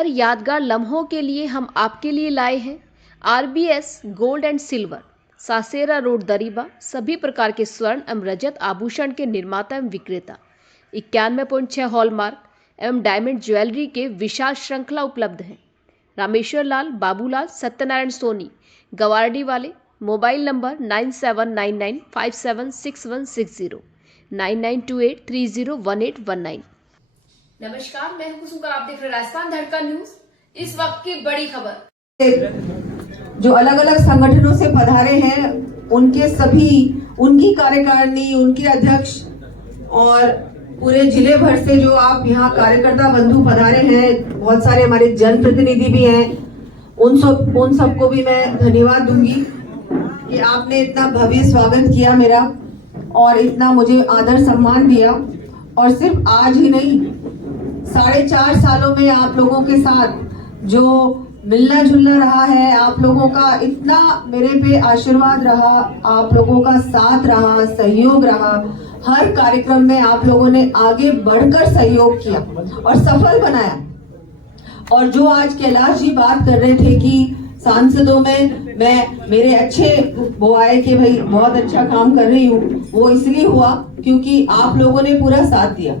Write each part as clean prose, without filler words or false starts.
हर यादगार लम्हों के लिए हम आपके लिए लाए हैं RBS gold and silver, Sasera road, Dariba. सभी प्रकार के स्वर्ण एवं रजत आभूषण के निर्माता एवं विक्रेता। 91.6 हॉलमार्क एवं डायमंड ज्वेलरी के विशाल श्रृंखला उपलब्ध हैं। रामेश्वर लाल, बाबूलाल, सत्यनारायण सोनी, गवारडी वाले। Mobile number 9799576160, 9928301819। नमस्कार, मैं हूं कुसुम, आप देख रहे हैं राजस्थान धड़का न्यूज। इस वक्त की बड़ी खबर, जो अलग अलग संगठनों से पधारे हैं उनके सभी, उनकी कार्यकारिणी, उनके अध्यक्ष और पूरे जिले भर से जो आप यहाँ कार्यकर्ता बंधु पधारे हैं, बहुत सारे हमारे जनप्रतिनिधि भी हैं, उन सबको भी मैं धन्यवाद दूंगी कि आपने इतना भव्य स्वागत किया मेरा और इतना मुझे आदर सम्मान दिया। और सिर्फ आज ही नहीं, 4.5 सालों में आप लोगों के साथ जो मिलना जुलना रहा है, आप लोगों का इतना मेरे पे आशीर्वाद रहा, आप लोगों का साथ रहा, सहयोग रहा, हर कार्यक्रम में आप लोगों ने आगे बढ़कर सहयोग किया और सफल बनाया। और जो आज कैलाश जी बात कर रहे थे कि सांसदों में मेरे अच्छे वो आए कि भाई बहुत अच्छा काम कर रही हूँ, वो इसलिए हुआ क्योंकि आप लोगों ने पूरा साथ दिया।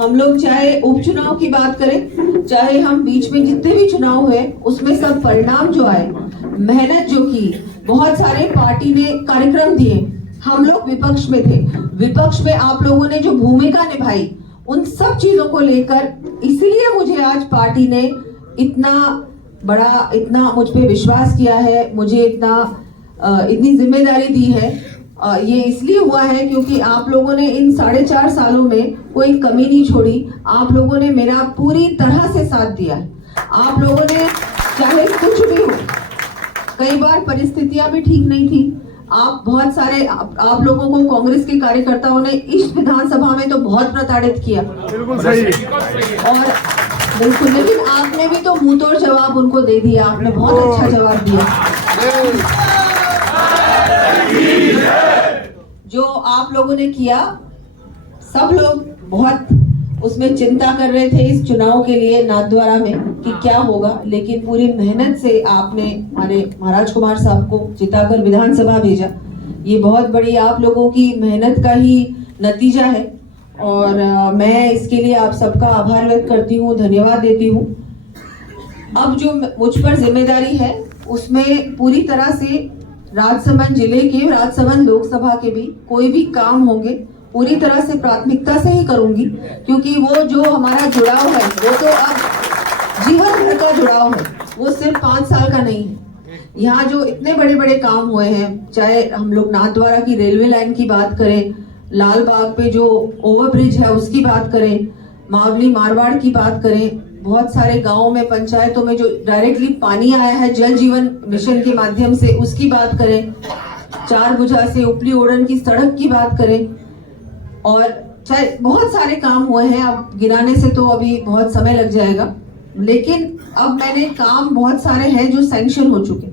हम लोग चाहे उपचुनाव की बात करें, चाहे हम बीच में जितने भी चुनाव हुए, उसमें सब परिणाम जो आए, मेहनत जो की, बहुत सारे पार्टी ने कार्यक्रम दिए, हम लोग विपक्ष में थे, विपक्ष में आप लोगों ने जो भूमिका निभाई, उन सब चीजों को लेकर इसलिए मुझे आज पार्टी ने इतना मुझ पे विश्वास किया है, मुझे इतनी जिम्मेदारी दी है। ये इसलिए हुआ है क्योंकि आप लोगों ने इन 4.5 सालों में कोई कमी नहीं छोड़ी। आप लोगों ने मेरा पूरी तरह से साथ दिया। आप लोगों ने चाहे कुछ भी हो, कई बार परिस्थितियां भी ठीक नहीं थी, आप बहुत सारे आप लोगों को कांग्रेस के कार्यकर्ताओं ने इस विधानसभा में तो बहुत प्रताड़ित किया। बिल्कुल सही। और बिल्कुल, लेकिन आपने भी तो मुंह तोड़ जवाब उनको दे दिया, आपने बहुत अच्छा जवाब दिया। जो आप लोगों ने किया, सब लोग बहुत उसमें चिंता कर रहे थे इस चुनाव के लिए नाथद्वारा में कि क्या होगा, लेकिन पूरी मेहनत से आपने हमारे महाराज कुमार साहब को जिताकर विधानसभा भेजा। ये बहुत बड़ी आप लोगों की मेहनत का ही नतीजा है और मैं इसके लिए आप सबका आभार व्यक्त करती हूँ, धन्यवाद देती हूँ। अब जो मुझ पर जिम्मेदारी है उसमें पूरी तरह से राजसमंद जिले के, राजसमंद लोकसभा के भी कोई भी काम होंगे पूरी तरह से प्राथमिकता से ही करूंगी, क्योंकि वो जो हमारा जुड़ाव है वो तो अब जीवन भर का जुड़ाव है, वो सिर्फ 5 साल का नहीं है। यहाँ जो इतने बड़े बड़े काम हुए हैं, चाहे हम लोग नाथद्वारा की रेलवे लाइन की बात करें, लाल बाग पे जो ओवरब्रिज है उसकी बात करें, मावली मारवाड़ की बात करें, बहुत सारे गांवों में, पंचायतों में जो डायरेक्टली पानी आया है जल जीवन मिशन के माध्यम से, उसकी बात करें, 4 बुझा से उपली ओड़न की सड़क की बात करें, और चाहे बहुत सारे काम हुए हैं। अब गिनाने से तो अभी बहुत समय लग जाएगा, लेकिन अब मैंने काम बहुत सारे हैं जो सैंक्शन हो चुके।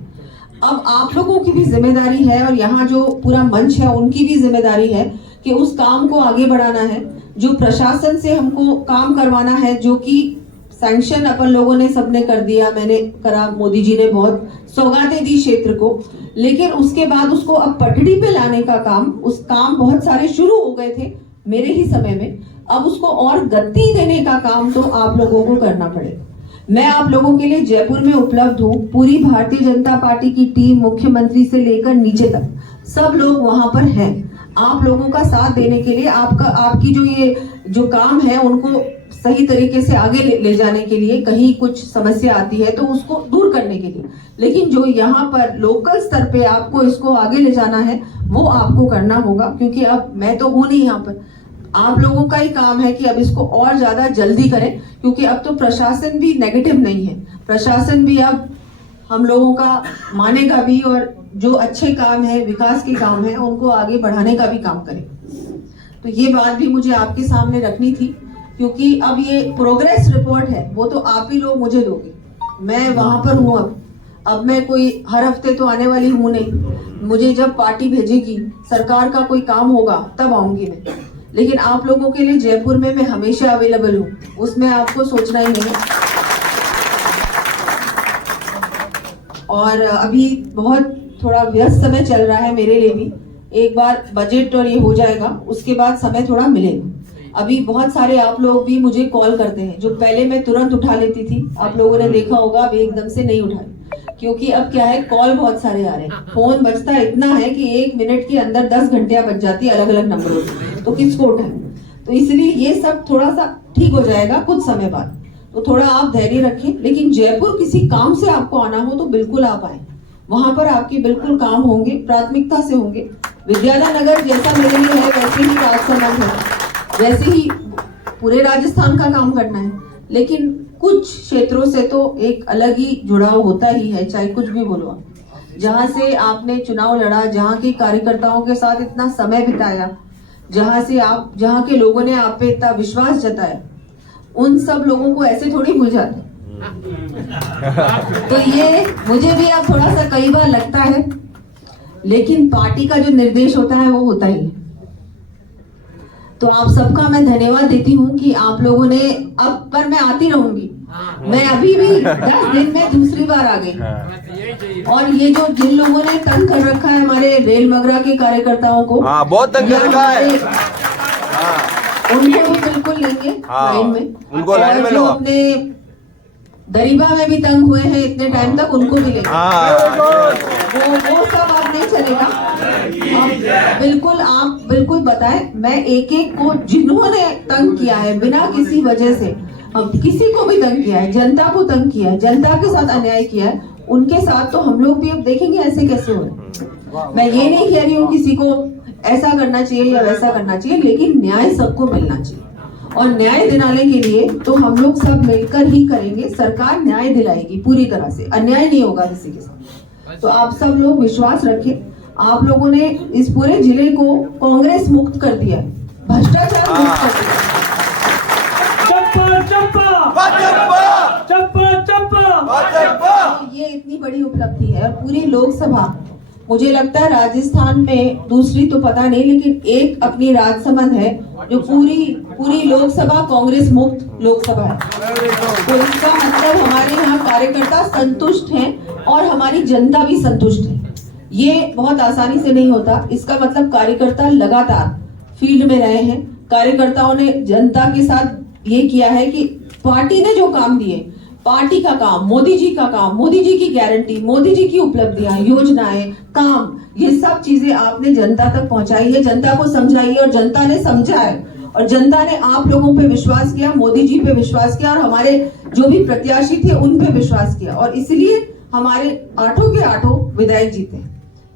अब आप लोगों की भी जिम्मेदारी है और यहाँ जो पूरा मंच है उनकी भी जिम्मेदारी है कि उस काम को आगे बढ़ाना है, जो प्रशासन से हमको काम करवाना है, जो कि सैंक्शन अपन लोगों ने सबने कर दिया, मैंने करा, मोदी जी ने बहुत सौगातें दी क्षेत्र को, लेकिन उसके बाद उसको अब पटड़ी पे लाने का काम, उस काम बहुत सारे शुरू हो गए थे मेरे ही समय में, अब उसको और गति देने का काम तो आप लोगों को करना पड़ेगा। मैं आप लोगों के लिए जयपुर में उपलब्ध हूँ, पूरी भारतीय जनता पार्टी की टीम, मुख्यमंत्री से लेकर नीचे तक सब लोग वहां पर हैं आप लोगों का साथ देने के लिए, आपकी जो काम है उनको सही तरीके से आगे ले जाने के लिए, कहीं कुछ समस्या आती है तो उसको दूर करने के लिए, लेकिन जो यहाँ पर लोकल स्तर पे आपको इसको आगे ले जाना है वो आपको करना होगा, क्योंकि अब मैं तो हूं नहीं यहाँ पर, आप लोगों का ही काम है कि अब इसको और ज्यादा जल्दी करें, क्योंकि अब तो प्रशासन भी नेगेटिव नहीं है, प्रशासन भी अब हम लोगों का मानेगा भी और जो अच्छे काम है, विकास के काम है, उनको आगे बढ़ाने का भी काम करे। तो ये बात भी मुझे आपके सामने रखनी थी, क्योंकि अब ये प्रोग्रेस रिपोर्ट है वो तो आप ही लोग मुझे दोगे, मैं वहां पर हूँ। अब मैं कोई हर हफ्ते तो आने वाली हूँ नहीं, मुझे जब पार्टी भेजेगी, सरकार का कोई काम होगा तब आऊंगी मैं, लेकिन आप लोगों के लिए जयपुर में मैं हमेशा अवेलेबल हूँ, उसमें आपको सोचना ही नहीं। और अभी बहुत थोड़ा व्यस्त समय चल रहा है मेरे लिए भी। एक बार बजट और ये हो जाएगा, उसके बाद समय थोड़ा मिलेगा। अभी बहुत सारे आप लोग भी मुझे कॉल करते हैं, जो पहले मैं तुरंत उठा लेती थी, आप लोगों ने देखा होगा, अभी एकदम से नहीं उठाई, क्योंकि अब क्या है, कॉल बहुत सारे आ रहे हैं। फोन बजता इतना है कि 1 मिनट के अंदर 10 घंटियां बज जाती है अलग अलग नंबरों से, तो किसको उठाए। तो इसलिए ये सब थोड़ा सा ठीक हो जाएगा कुछ समय बाद, तो थोड़ा आप धैर्य रखें। लेकिन जयपुर किसी काम से आपको आना हो तो बिल्कुल आप आए, वहां पर आपके बिल्कुल काम होंगे, प्राथमिकता से होंगे। विद्याधर नगर जैसा मेरे लिए है वैसे ही राजसमंद है, वैसे ही पूरे राजस्थान का काम करना है। लेकिन कुछ क्षेत्रों से तो एक अलग ही जुड़ाव होता ही है, चाहे कुछ भी बोलो आप। जहां से आपने चुनाव लड़ा, जहां के कार्यकर्ताओं के साथ इतना समय बिताया, जहां के लोगों ने आप पे इतना विश्वास जताया, उन सब लोगों को ऐसे थोड़ी भूल जाते। तो ये मुझे भी अब थोड़ा सा कई बार लगता है, लेकिन पार्टी का जो निर्देश होता है वो होता ही है। तो आप सबका मैं धन्यवाद देती हूँ कि आप लोगों ने अब, पर मैं आती रहूंगी, मैं अभी भी 10 दिन में दूसरी बार आ गई। और ये जो जिन लोगों ने तंग कर रखा है हमारे रेल मगरा के कार्यकर्ताओं को, बहुत तंग कर रखा है, उनको भी बिल्कुल लेंगे लाइन में, उनको लाइन में लो। अपने दरीबा में भी तंग हुए हैं इतने टाइम तक, उनको भी लेंगे। वो सब आप नहीं चलेगा। आप बिल्कुल बताएं, मैं एक एक को जिन्होंने तंग किया है बिना किसी वजह से, अब किसी को भी तंग किया है, जनता को तंग किया है, जनता के साथ अन्याय किया है, उनके साथ तो हम लोग भी अब देखेंगे ऐसे कैसे हो रहे। मैं ये नहीं कह रही हूँ किसी को ऐसा करना चाहिए या वैसा करना चाहिए, लेकिन न्याय सबको मिलना चाहिए। और न्याय दिलाने के लिए तो हम लोग सब मिलकर ही करेंगे। सरकार न्याय दिलाएगी पूरी तरह से, अन्याय नहीं होगा किसी के साथ। तो आप सब लोग विश्वास रखें, आप लोगों ने इस पूरे जिले को कांग्रेस मुक्त कर दिया, भ्रष्टाचार मुक्त कर दिया। ये इतनी बड़ी उपलब्धि है। और पूरी लोकसभा, मुझे लगता है राजस्थान में दूसरी तो पता नहीं, लेकिन एक अपनी राजसमंद है जो पूरी लोकसभा कांग्रेस मुक्त लोकसभा है। तो इसका मतलब हमारे यहाँ कार्यकर्ता संतुष्ट हैं और हमारी जनता भी संतुष्ट है। ये बहुत आसानी से नहीं होता। इसका मतलब कार्यकर्ता लगातार फील्ड में रहे हैं, कार्यकर्ताओं ने जनता के साथ ये किया है कि पार्टी ने जो काम दिए, पार्टी का काम, मोदी जी का काम, मोदी जी की गारंटी, मोदी जी की उपलब्धियां, योजनाएं, काम, ये सब चीजें आपने जनता तक पहुंचाई है, जनता को समझाई है, और जनता ने समझा है, और जनता ने आप लोगों पे विश्वास किया, मोदी जी पे विश्वास किया, और हमारे जो भी प्रत्याशी थे उन पे विश्वास किया, और इसलिए हमारे 8 के 8 विधायक जीते।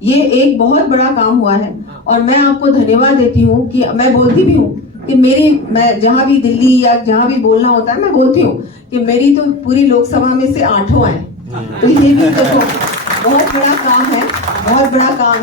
ये एक बहुत बड़ा काम हुआ है, और मैं आपको धन्यवाद देती हूँ कि मैं बोलती भी हूँ कि मैं जहां भी दिल्ली या जहां भी बोलना होता है, मैं बोलती हूँ कि मेरी तो पूरी लोकसभा में से 8 आए। तो ये भी देखो बहुत बड़ा काम है, बहुत बड़ा काम।